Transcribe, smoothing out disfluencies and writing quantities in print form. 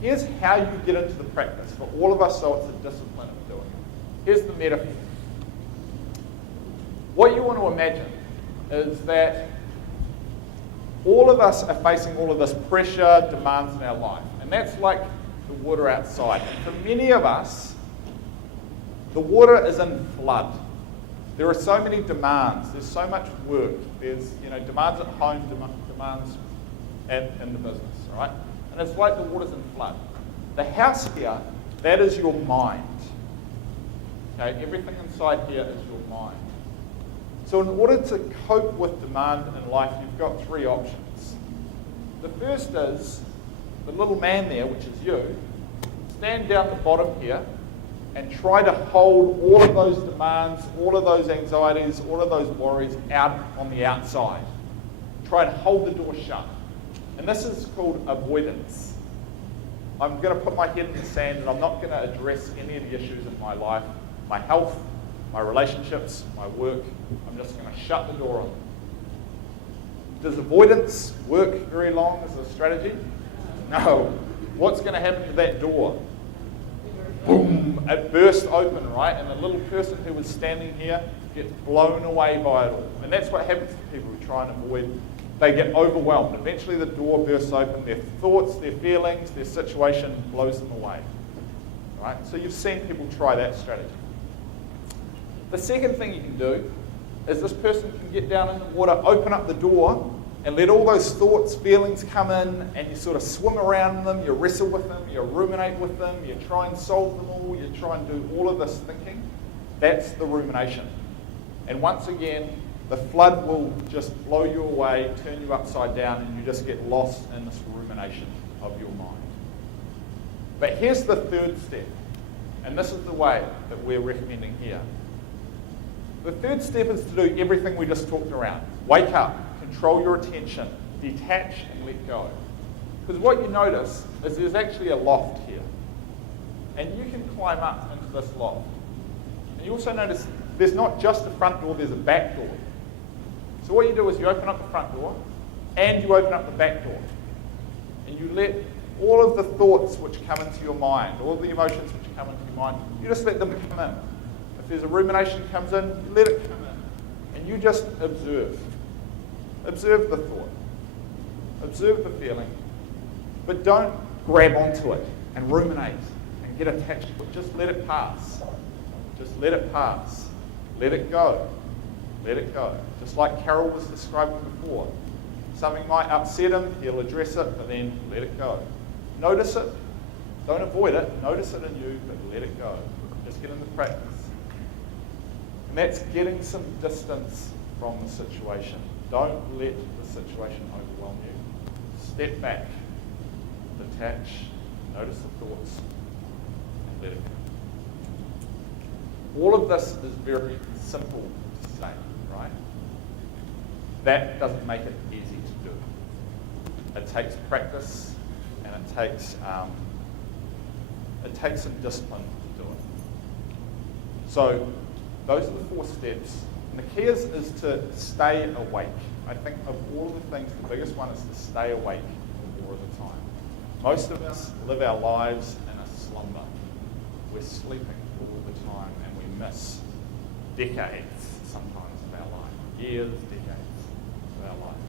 Here's how you get into the practice for all of us, so it's a discipline of doing it. Here's the metaphor. What you want to imagine is that all of us are facing all of this pressure, demands in our life. And that's like the water outside. And for many of us, the water is in flood. There are so many demands. There's so much work. There's demands at home, demands in the business, right? And it's like the water's in flood. The house here, that is your mind. Okay, everything inside here is your mind. So in order to cope with demand in life, you've got three options. The first is the little man there, which is you, stand down the bottom here and try to hold all of those demands, all of those anxieties, all of those worries out on the outside. Try and hold the door shut. And this is called avoidance. I'm going to put my head in the sand and I'm not going to address any of the issues in my life, my health, my relationships, my work. I'm just going to shut the door on them. Does avoidance work very long as a strategy? No. What's going to happen to that door? Boom! It bursts open, right? And the little person who was standing here gets blown away by it all. And that's what happens to people who try and avoid. They get overwhelmed. Eventually the door bursts open. Their thoughts, their feelings, their situation blows them away. Right? So you've seen people try that strategy. The second thing you can do is this person can get down in the water, open up the door, and let all those thoughts, feelings come in, and you sort of swim around them, you wrestle with them, you ruminate with them, you try and solve them all, you try and do all of this thinking. That's the rumination. And once again, the flood will just blow you away, turn you upside down, and you just get lost in this rumination of your mind. But here's the third step, and this is the way that we're recommending here. The third step is to do everything we just talked around. Wake up, control your attention, detach and let go. Because what you notice is there's actually a loft here. And you can climb up into this loft. And you also notice there's not just a front door, there's a back door. So what you do is you open up the front door and you open up the back door. And you let all of the thoughts which come into your mind, all of the emotions which come into your mind, you just let them come in. If there's a rumination that comes in, you let it come in. And you just observe. Observe the thought. Observe the feeling. But don't grab onto it and ruminate and get attached to it. Just let it pass. Just let it pass. Let it go. Let it go. Just like Carol was describing before. Something might upset him, he'll address it, but then let it go. Notice it. Don't avoid it. Notice it in you, but let it go. Just get in the practice. And that's getting some distance from the situation. Don't let the situation overwhelm you. Step back, detach, notice the thoughts, and let it go. All of this is very simple to say, right? That doesn't make it easy to do. It takes practice, and it takes some discipline to do it. So those are the 4 steps. And the key is to stay awake. I think of all the things, the biggest one is to stay awake more of the time. Most of us live our lives in a slumber. We're sleeping all the time and we miss decades sometimes of our life, years, decades of our life.